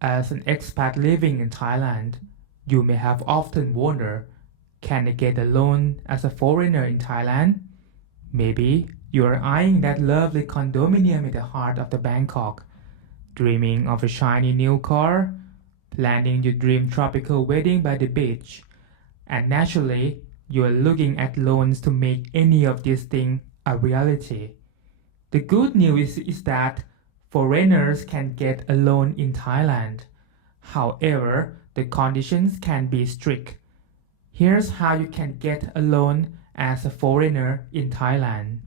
As an expat living in Thailand, you may have often wondered, can I get a loan as a foreigner in Thailand? Maybe you are eyeing that lovely condominium in the heart of the Bangkok, dreaming of a shiny new car, planning your dream tropical wedding by the beach, and naturally, you are looking at loans to make any of these things a reality. The good news is that foreigners can get a loan in Thailand. However, the conditions can be strict. Here's how you can get a loan as a foreigner in Thailand.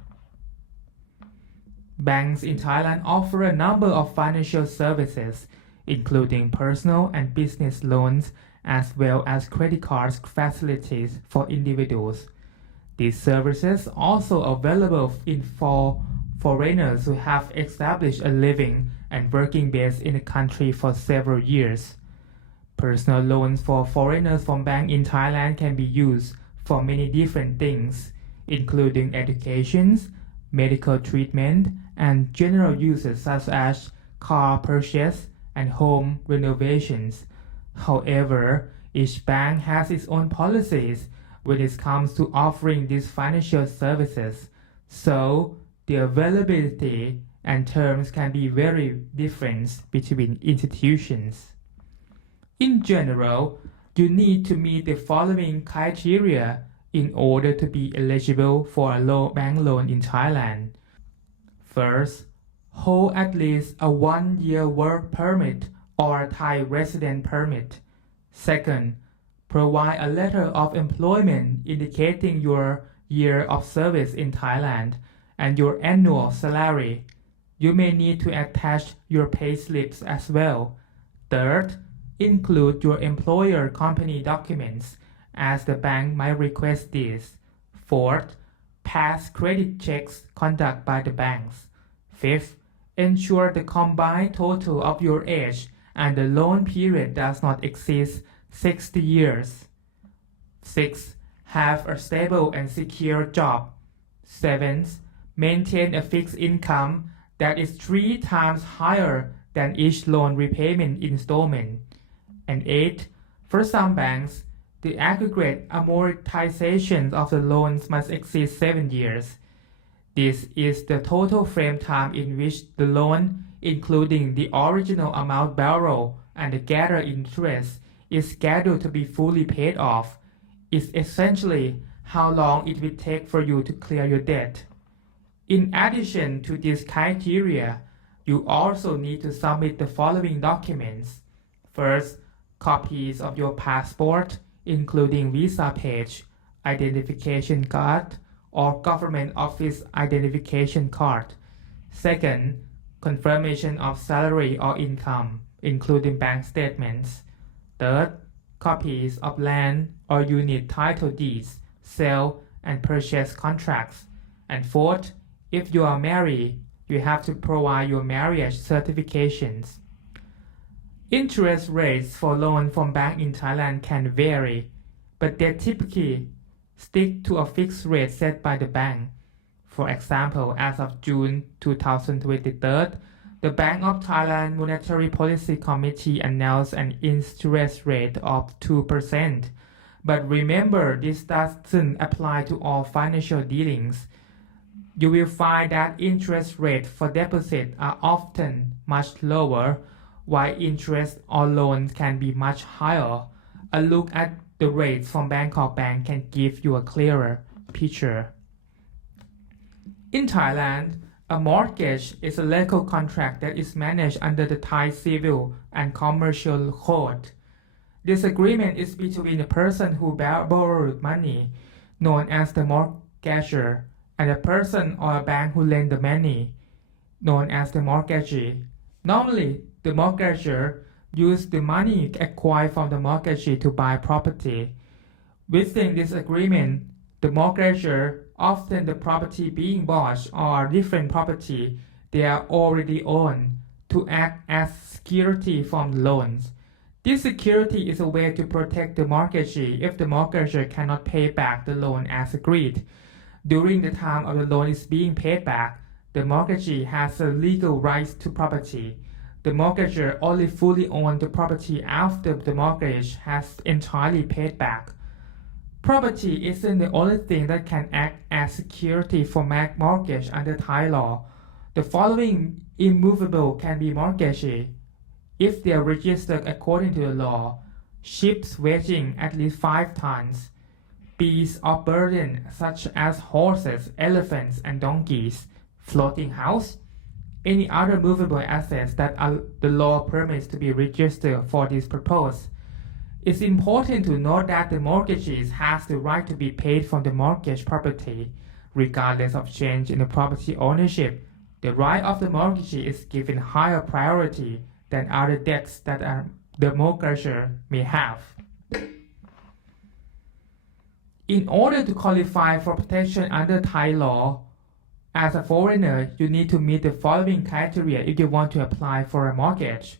Banks in Thailand offer a number of financial services, including personal and business loans, as well as credit card facilities for individuals. These services are also available for foreigners who have established a living and working base in the country for several years. Personal loans for foreigners from banks in Thailand can be used for many different things, including education, medical treatment, and general uses such as car purchase and home renovations. However, each bank has its own policies when it comes to offering these financial services, so the availability and terms can be very different between institutions. In general, you need to meet the following criteria in order to be eligible for a bank loan in Thailand. First, hold at least a 1-year work permit or Thai resident permit. Second, provide a letter of employment indicating your year of service in Thailand and your annual salary. You may need to attach your pay slips as well. Third, include your employer company documents, as the bank might request this. Fourth, pass credit checks conducted by the banks. Fifth, ensure the combined total of your age and the loan period does not exceed 60 years. Sixth, have a stable and secure job. Seventh, maintain a fixed income that is 3 times higher than each loan repayment installment. And 8. For some banks, the aggregate amortization of the loans must exceed 7 years. This is the total frame time in which the loan, including the original amount borrowed and the gathered interest, is scheduled to be fully paid off. It's essentially how long it will take for you to clear your debt. In addition to these criteria, you also need to submit the following documents. First, copies of your passport, including visa page, identification card, or government office identification card. Second, confirmation of salary or income, including bank statements. Third, copies of land or unit title deeds, sale and purchase contracts. And fourth, if you are married, you have to provide your marriage certifications. Interest rates for loans from banks in Thailand can vary, but they typically stick to a fixed rate set by the bank. For example, as of June 2023, the Bank of Thailand Monetary Policy Committee announced an interest rate of 2%. But remember, this doesn't apply to all financial dealings. You will find that interest rates for deposits are often much lower, while interest on loans can be much higher. A look at the rates from Bangkok Bank can give you a clearer picture. In Thailand, a mortgage is a legal contract that is managed under the Thai Civil and Commercial Code. This agreement is between the person who borrowed money, known as the mortgagor, and the person or a bank who lent the money, known as the mortgagee. Normally, the mortgagor used the money acquired from the mortgagee to buy property. Within this agreement, the mortgagor, often the property being bought or different property they are already own, to act as security from the loans. This security is a way to protect the mortgagee if the mortgagor cannot pay back the loan as agreed. During the time of the loan is being paid back, the mortgagee has a legal right to property. The the mortgagor only fully owns the property after the mortgage has entirely paid back. Property isn't the only thing that can act as security for mortgage under Thai law. The following immovable can be mortgaged if they are registered according to the law: ships weighing at least 5 tons, beasts of burden such as horses, elephants, and donkeys, floating house, any other movable assets that the law permits to be registered for this purpose. It's important to note that the mortgagee has the right to be paid from the mortgage property, regardless of change in the property ownership. The right of the mortgagee is given higher priority than other debts that the mortgagor may have. In order to qualify for protection under Thai law, as a foreigner, you need to meet the following criteria if you want to apply for a mortgage.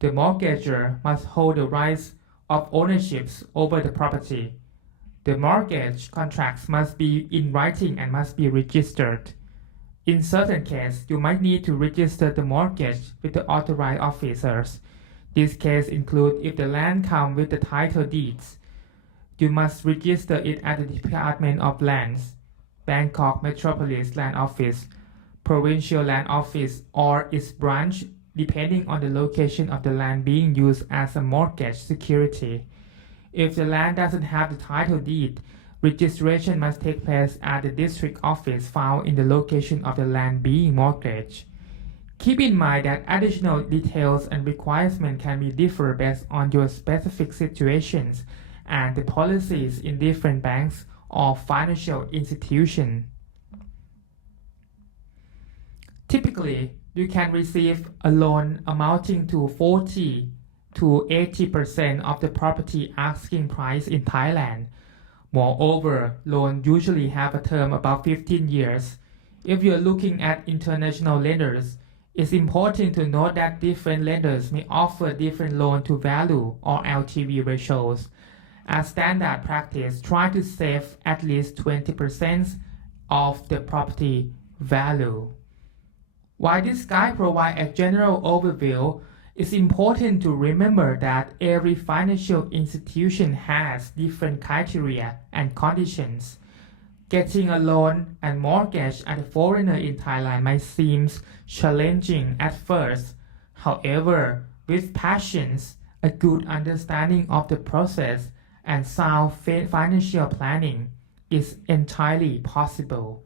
The mortgagor must hold the rights of ownership over the property. The mortgage contracts must be in writing and must be registered. In certain cases, you might need to register the mortgage with the authorized officers. This case includes if the land comes with the title deeds. You must register it at the Department of Lands, Bangkok Metropolis Land Office, Provincial Land Office, or its branch, depending on the location of the land being used as a mortgage security. If the land doesn't have the title deed, registration must take place at the district office found in the location of the land being mortgaged. Keep in mind that additional details and requirements can be differ based on your specific situations and the policies in different banks or financial institutions. Typically, you can receive a loan amounting to 40 to 80% of the property asking price in Thailand. Moreover, loans usually have a term about 15 years. If you are looking at international lenders, it's important to note that different lenders may offer different loan to value or LTV ratios. As standard practice, try to save at least 20% of the property value. While this guide provides a general overview, it's important to remember that every financial institution has different criteria and conditions. Getting a loan and mortgage as a foreigner in Thailand might seem challenging at first. However, with patience, a good understanding of the process, and sound financial planning is entirely possible.